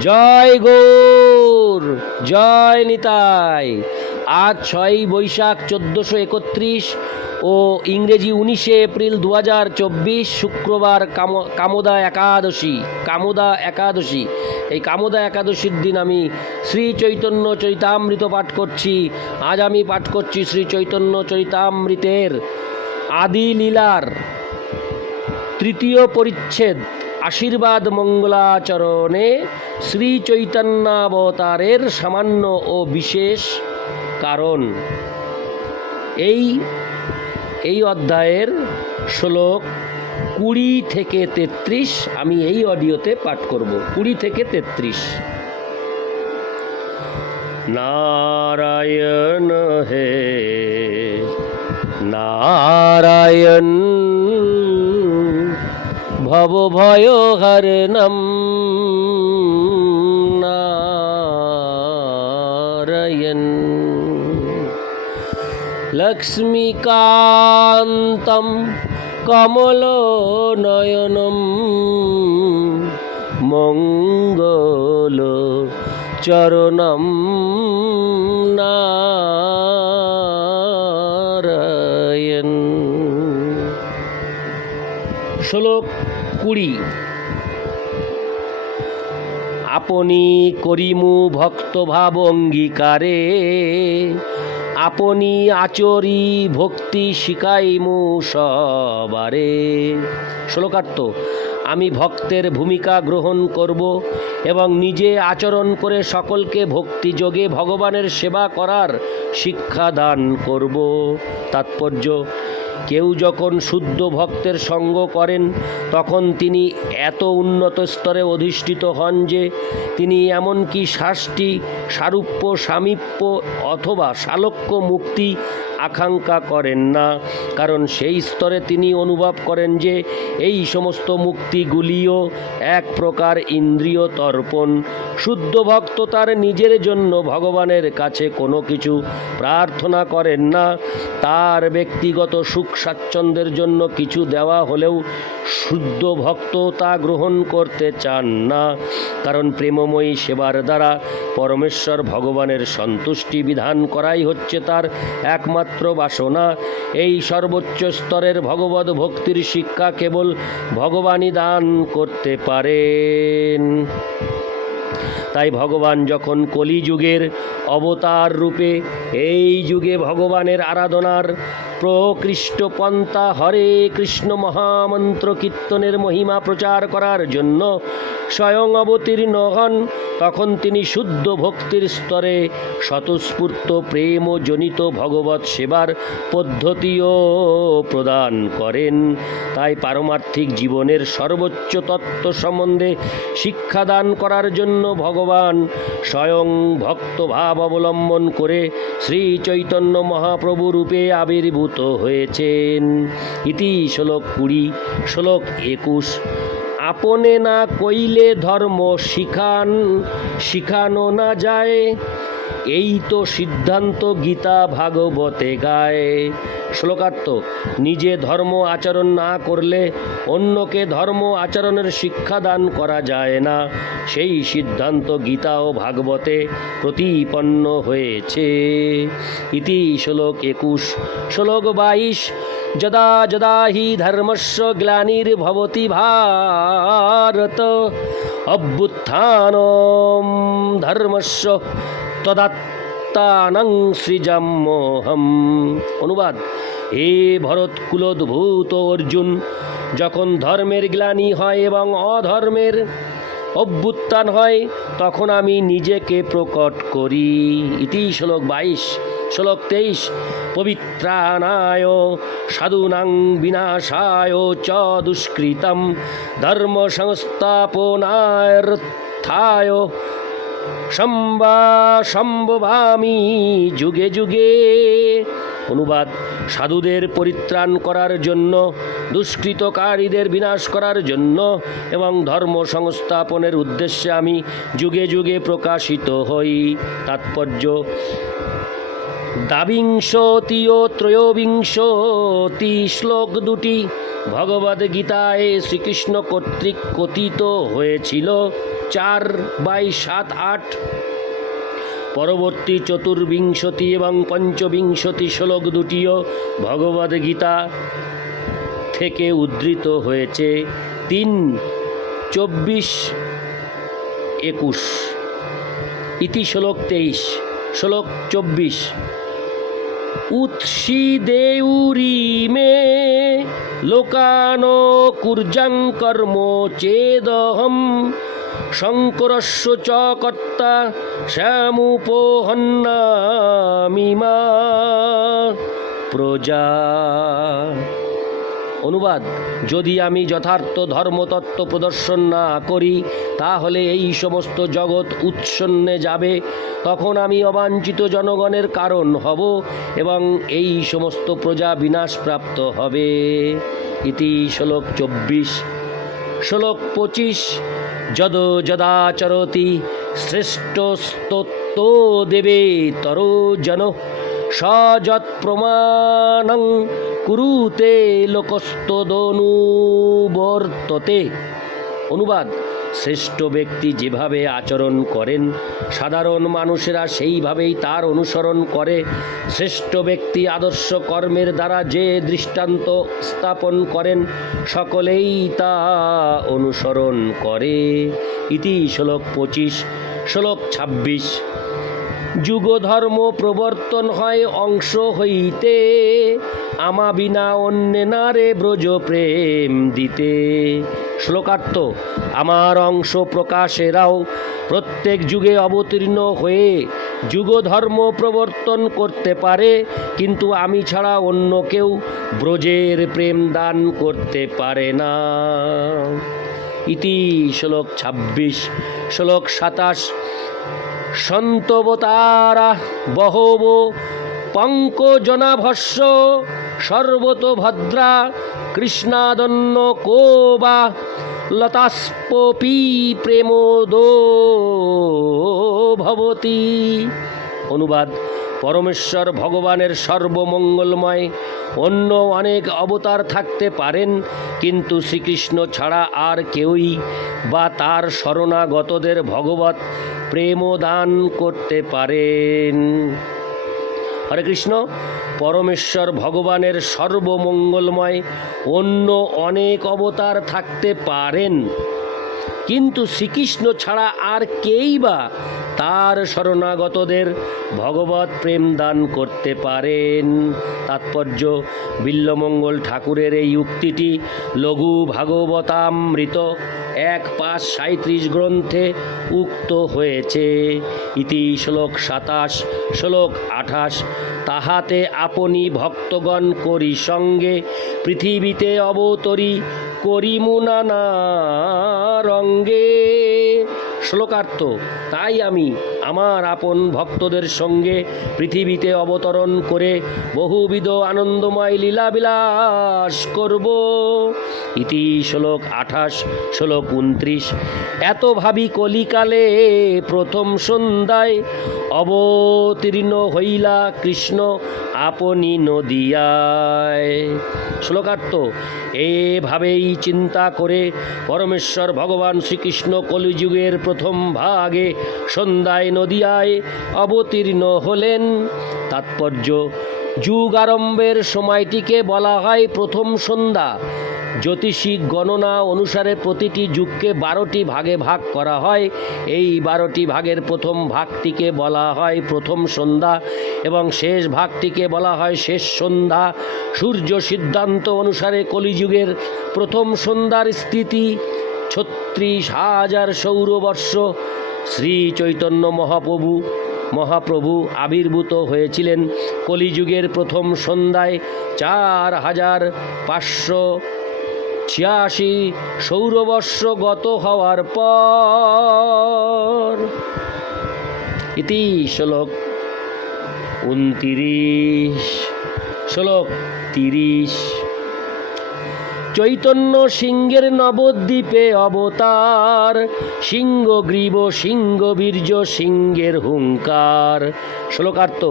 জয় গৌর, জয় নিতাই। আজ ছয়ই বৈশাখ চোদ্দোশো একত্রিশ ও ইংরেজি উনিশে এপ্রিল দু হাজার চব্বিশ শুক্রবার কাম- কামোদা একাদশী কামোদা একাদশী। এই কামোদা একাদশীর দিন আমি শ্রী চৈতন্য চরিতামৃত পাঠ করছি। আজ আমি পাঠ করছি শ্রী চৈতন্য চরিতামৃতের আদি লীলার তৃতীয় পরিচ্ছেদ। আশীর্বাদ মঙ্গলাচরণে শ্রী চৈতন্যাবতারের সামান্য ও বিশেষ কারণ। এই এই অধ্যায়ের শ্লোক কুড়ি থেকে তেত্রিশ আমি এই অডিওতে পাঠ করব। কুড়ি থেকে তেত্রিশ। নারায়ণ হে, নারায়ণ ভব ভয় হরণম নারায়ণ। লক্ষ্মীকান্তম কমলনয়নম মঙ্গল চরণম শ্লোক কুড়ি। আপনি করিমু ভক্তভাব অঙ্গীকারে আপনি আচরি ভক্তি শিকাইমু সবারে। শ্লোকার্থ আমি ভক্তের ভূমিকা গ্রহণ করব এবং নিজে আচরণ করে সকলকে ভক্তি যোগে ভগবানের সেবা করার শিক্ষা দান করব। তাৎপর্য, কেউ যখন শুদ্ধ ভক্তের সঙ্গ করেন, তখন তিনি এত উন্নত স্তরে অধিষ্ঠিত হন যে তিনি এমনকি শাস্তি, সারূপ্য, সামীপ্য অথবা শালক্য মুক্তি আকাঙ্ক্ষা করেন না। কারণ সেই স্তরে তিনি অনুভব করেন যে এই সমস্ত মুক্তিগুলিও এক প্রকার ইন্দ্রিয় তর্পণ। শুদ্ধ ভক্ত তার নিজের জন্য ভগবানের কাছে কোনো কিছু প্রার্থনা করেন না। তার ব্যক্তিগত সুখ স্বাচ্ছন্দ্যের জন্য কিছু দেওয়া হলেও শুদ্ধ ভক্ত তা গ্রহণ করতে চান না। কারণ প্রেমময়ী সেবার দ্বারা পরমেশ্বর ভগবানের সন্তুষ্টি বিধান করাই হচ্ছে তার একমাত্র বাসনা এই সর্বোচ্চ স্তরের ভগবত ভক্তির শিক্ষা কেবল ভগবানই দান করতে পারেন। তাই ভগবান যখন কলিযুগের অবতার রূপে এই যুগে ভগবানের আরাধনার প্রকৃষ্ট পন্থা হরে কৃষ্ণ মহামন্ত্র কীর্তনের মহিমা প্রচার করার জন্য স্বয়ং অবতীর্ণ হন, তখন তিনি শুদ্ধ ভক্তির স্তরে স্বতঃস্ফূর্ত প্রেম জনিত ভগবত সেবার পদ্ধতিও প্রদান করেন। তাই পারমার্থিক জীবনের সর্বোচ্চ তত্ত্ব সম্বন্ধে শিক্ষাদান করার জন্য ভগবান স্বয়ং ভক্তভাব অবলম্বন করে শ্রী চৈতন্য মহাপ্রভু রূপে আবির্ভূত হয়েছেন। ইতি শ্লোক কুড়ি, শ্লোক একুশ। আপনে না কইলে ধর্ম শিখান, শিখানো না যায়। এই তো সিদ্ধান্ত গীতা ভাগবতে গায়। শ্লোকার্থ, নিজে ধর্ম আচরণ না করলে অন্যকে ধর্ম আচরণের শিক্ষা দান করা যায় না। সেই সিদ্ধান্ত গীতা ও ভাগবতে প্রতিপন্ন হয়েছে। ইতি শ্লোক একুশ। শ্লোক বাইশ, যদা যদা হি ধর্মস্য গ্লানির্ভবতি ভারত অভ্যুত্থান ধর্মস্য তদাত্মানং সৃজাম্যহম অনুবাদ, হে ভরত কুলোদ্ভূত অর্জুন, যখন ধর্মের গ্লানি হয় এবং অধর্মের অভ্যুত্থান হয়, তখন আমি নিজেকে প্রকট করি। ইতি শ্লোক বাইশ, শ্লোক তেইশ, পবিত্রাণায় সাধুনাং বিনাশায় চ দুষ্কৃতম ধর্ম সংস্থাপনার্থায় সম্বা সম্ভবামি যুগে যুগে। অনুবাদ, সাধুদের পরিত্রাণ করার জন্য, দুষ্কৃতকারীদের বিনাশ করার জন্য এবং ধর্ম সংস্থাপনের উদ্দেশ্যে আমি যুগে যুগে প্রকাশিত হই। তাৎপর্য দ্বাবিংশতি ও ত্রয়োবিংশতি শ্লোক দুটি ভগবদ গীতায় শ্রীকৃষ্ণ কর্তৃক কথিত হয়েছিল। চার বাই সাত আট। পরবর্তী চতুর্বিংশতি এবং পঞ্চবিংশতি শ্লোক দুটিও ভগবদ গীতা থেকে উদ্ধৃত হয়েছে। তিন চব্বিশ একুশ। ইতি শ্লোক তেইশ। শ্লোক চব্বিশ। উৎসিদেউরি মে লোকান কুর্যাং কর্ম চেদহম শঙ্করস্য চ কর্তা শ্যামুপোহন্নামিমা প্রজা অনুবাদ। যদি আমি যথার্থ ধর্মতত্ত্ব প্রদর্শন না করি, তাহলে এই সমস্ত জগৎ উৎসন্নে যাবে। তখন আমি অবাঞ্ছিত জনগণের কারণ হব এবং এই সমস্ত প্রজা বিনাশপ্রাপ্ত হবে। ইতি শ্লোক চব্বিশ। শ্লোক পঁচিশ। যদ যদাচরতি শ্রেষ্ঠ স্তোত্র দেবে তর জন সযৎ প্রমাণং কুরুতে লোকস্তদনুবর্ততে অনুবাদ, শ্রেষ্ঠ ব্যক্তি যেভাবে আচরণ করেন, সাধারণ মানুষেরা সেইভাবেই তার অনুসরণ করে। শ্রেষ্ঠ ব্যক্তি আদর্শ কর্মের দ্বারা যে দৃষ্টান্ত স্থাপন করেন, সকলেই তা অনুসরণ করে। ইতি শ্লোক পঁচিশ, শ্লোক ছাব্বিশ। যুগধর্ম প্রবর্তন হয় অংশ হইতে। আমা বিনা অন্যে নারে ব্রজ প্রেম দিতে। শ্লোকার্থ, আমার অংশ প্রকাশেরাও প্রত্যেক যুগে অবতীর্ণ হয়ে যুগধর্ম প্রবর্তন করতে পারে, কিন্তু আমি ছাড়া অন্য কেউ ব্রজের প্রেম দান করতে পারে না। ইতি শ্লোক ছাব্বিশ, শ্লোক সাতাশ সন্তবতারা বহব পঙ্কজনাভস্য সর্বতভদ্রা কৃষ্ণাদন্য কো বা লতাস্পপি প্রেমোদো ভবতি। অনুবাদ, পরমেশ্বর ভগবানের সর্বমঙ্গলময়, অন্য অনেক অবতার থাকতে পারেন, কিন্তু শ্রীকৃষ্ণ ছাড়া আর কেউই বা তার শরণাগতদের ভগবত প্রেমদান করতে পারেন। হরে কৃষ্ণ, পরমেশ্বর ভগবানের সর্বমঙ্গলময় অন্য অনেক অবতার থাকতে পারেন। কিন্তু শ্রীকৃষ্ণ ছাড়া আর কেই বা তার শরণাগতদের ভগবত প্রেম দান করতে পারেন। তাৎপর্য, বিল্লমঙ্গল ঠাকুরের এই উক্তিটি লঘু ভাগবতামৃত এক পাঁচ সাঁত্রিশ গ্রন্থে উক্ত হয়েছে। ইতি শ্লোক সাতাশ, শ্লোক আঠাশ, তাহাতে আপনি ভক্তগণ করি সঙ্গে পৃথিবীতে অবতরি করিমু নানা রঙ্গে। শ্লোকার্থ, তাই আমি আমার আপন ভক্তদের সঙ্গে পৃথিবীতে অবতরণ করে বহুবিধ আনন্দময় লীলাবিলাস করব। ইতি শ্লোক আঠাশ, শ্লোক উনত্রিশ। এত ভাবি কলিকালে প্রথম সন্ধ্যায় অবতীর্ণ হইলা কৃষ্ণ আপনি নদিয়ায়। শ্লোকার্ত এভাবেই চিন্তা করে পরমেশ্বর ভগবান শ্রীকৃষ্ণ কলিযুগের প্রথম ভাগে সন্ধ্যায় নদিয়ায় অবতীর্ণ হলেন। তাৎপর্য, যুগ আরম্ভের সময়টিকে বলা হয় প্রথম সন্ধ্যা। জ্যোতিষিক গণনা অনুসারে প্রতিটি যুগকে বারোটি ভাগে ভাগ করা হয়। এই বারোটি ভাগের প্রথম ভাগটিকে বলা হয় প্রথম সন্ধ্যা এবং শেষ ভাগটিকে বলা হয় শেষ সন্ধ্যা। সূর্য সিদ্ধান্ত অনুসারে কলিযুগের প্রথম সন্ধ্যার স্থিতি ছত্রিশ হাজার সৌরবর্ষ। শ্রী চৈতন্য মহাপ্রভু মহাপ্রভু আবির্ভূত হয়েছিলেন কলিযুগের প্রথম সন্ধ্যায় চার হাজার পাঁচশো ছিয়াশি সৌরবর্ষ গত হওয়ার পর। ইতি শ্লোক উনতিরিশ। শ্লোক তিরিশ। চৈতন্য সিংহের নবদ্বীপে অবতার। সিংহ গ্রীব, সিংহ বীর্য, সিংহের হুঙ্কার। শ্লোকার্থ,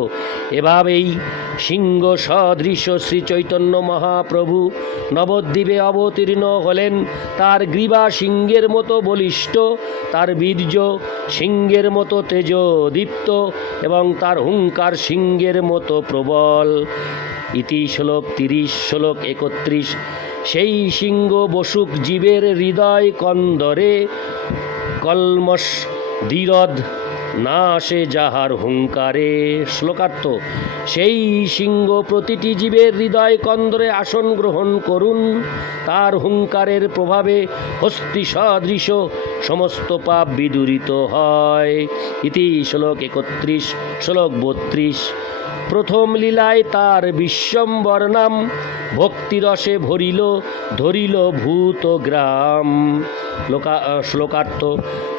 এভাবেই সিংহ সদৃশ শ্রী চৈতন্য মহাপ্রভু নবদ্বীপে অবতীর্ণ হলেন। তার গ্রীবা সিংহের মতো বলিষ্ঠ, তার বীর্য সিংহের মতো তেজদীপ্ত এবং তার হুঙ্কার সিংহের মতো প্রবল। ইতি শ্লোক তিরিশ, শ্লোক একত্রিশ। সেই সিংহ বসুক জীবের হৃদয় কন্দরে কলমস দীরদ না আসে যাহার হুঙ্কারে। শ্লোকার্থ, সেই সিংহ প্রতিটি জীবের হৃদয় কন্দরে আসন গ্রহণ করুন। তার হুঙ্কারের প্রভাবে হস্তি সদৃশ সমস্ত পাপ বিদূরিত হয়। ইতি শ্লোক একত্রিশ, শ্লোক বত্রিশ। প্রথম লীলায় তার বিশ্বম্বর নাম ভক্তিরসে ভরিল, ধরিল ভূত গ্রাম। লোকা শ্লোকার্থ,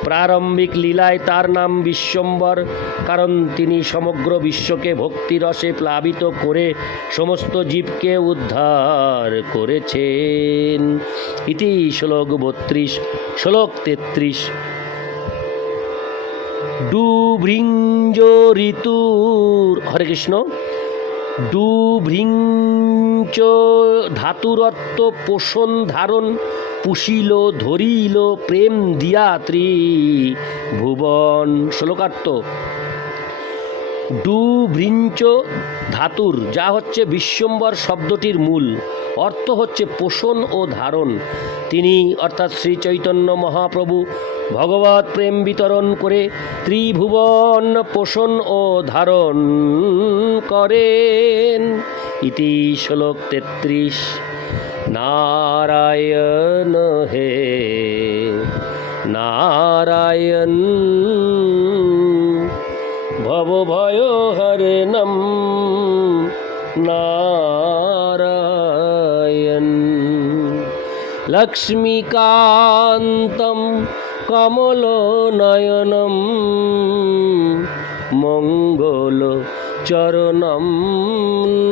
প্রারম্ভিক লীলায় তার নাম বিশ্বম্বর, কারণ তিনি সমগ্র বিশ্বকে ভক্তিরসে প্লাবিত করে সমস্ত জীবকে উদ্ধার করেছেন। ইতি শ্লোক বত্রিশ, শ্লোক তেত্রিশ। ডুভৃঞ্জ ঋতুর হরে কৃষ্ণ। ডুভৃঞ্চ ধাতুরত্ব পোষণ ধারণ পুষিল, ধরিল, প্রেম দিয়া ত্রি ভুবন শ্লোকার্থ। ডুভৃঞ্চ ধাতুর, যা হচ্ছে বিশ্বম্বর শব্দটির মূল। অর্থ হচ্ছে পোষণ ও ধারণ। তিনি অর্থাৎ শ্রী চৈতন্য মহাপ্রভু ভগবত প্রেম বিতরণ করে ত্রিভুবন পোষণ ও ধারণ করেন। ইতি শ্লোক তেত্রিশ। নারায়ণ হে, নারায়ণ ভবভয় হরণম নারায়ণ। লক্ষ্মীকান্তম কমলনয়নম মঙ্গল চরণম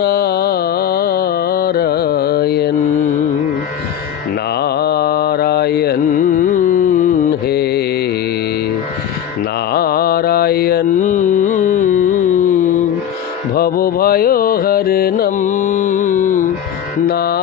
নারায়ণ। নারায়ণ হে নারায়ণ ভবভয় ভয় হর নম। গৌর